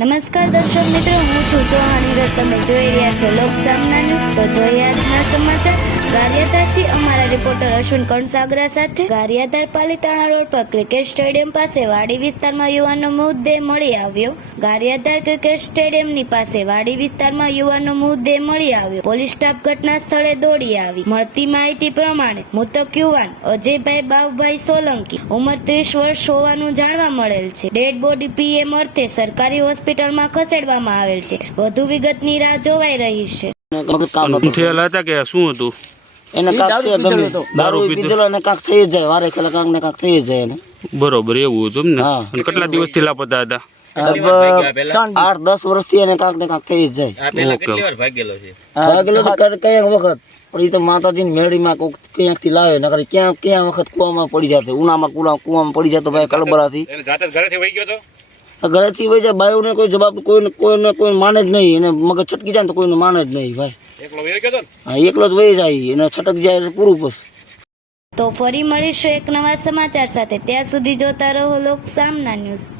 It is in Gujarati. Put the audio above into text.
નમસ્કાર દર્શક મિત્રો, હું છું ચૌહાણી. તમે જોઈ રહ્યા છો લોક સામના ન્યૂઝ. તો જોઈએ આજના સમાચાર. ગારિયાધારથી અમારા રિપોર્ટર અશ્વિન કણસાગરા સાથે. ગારિયાધાર પાલીતાણા રોડ પર ક્રિકેટ સ્ટેડિયમ પાસે વાડી વિસ્તારમાં યુવાનનો મૃતદેહ મળી આવ્યો. ગારિયાધાર ક્રિકેટ સ્ટેડિયમની પાસે વાડી વિસ્તારમાં યુવાનનો મૃતદેહ મળી આવ્યો. પોલીસ સ્ટાફ ઘટના સ્થળે દોડી આવી. મળતી માહિતી પ્રમાણે મૃતક યુવાન અજયભાઈ બાવભાઈ સોલંકી, ઉંમર 30 વર્ષ હોવાનું જાણવા મળેલ છે. ડેડ બોડી પીએમ અર્થે સરકારી હોસ્પિટલમાં ખસેડવામાં આવેલ છે. વધુ વિગતની રાહ જોવાઈ રહી છે. ઊંઠેલા હતા કે શું હતું? એને કાક છે ગમે દારૂ પીધેલો અને કાક થઈ જાય વારે ખેલા કાક ને કાક થઈ જાય એને. બરોબર, એવું હતું એમ ને. અને કેટલા દિવસથી લાપતા હતા? લગભગ 8-10 વર્ષથી એને કાક ને કાક થઈ જાય. ઓકે, ભાગેલો તો કયા વખત પણ એ તો માતાજી ની મેળીમાં કોક ક્યાંક થી લાવે નકર ક્યાં વખત કુવામાં પડી જતો, ઉનામાં કુવામાં પડી જતો ભાઈ કલબરાથી. ઘરેથી વહી જાય બાયું ને કોઈ જવાબ કોઈ માને જ નહીં. એને મગજ છટકી જાય તો કોઈને માને જ નહીં ભાઈ. એકલો જ વહી જાય એને છટક જાય પૂરું. પછી તો ફરી મળીશું એક નવા સમાચાર સાથે. ત્યાં સુધી જોતા રહો લોક સામના ન્યૂઝ.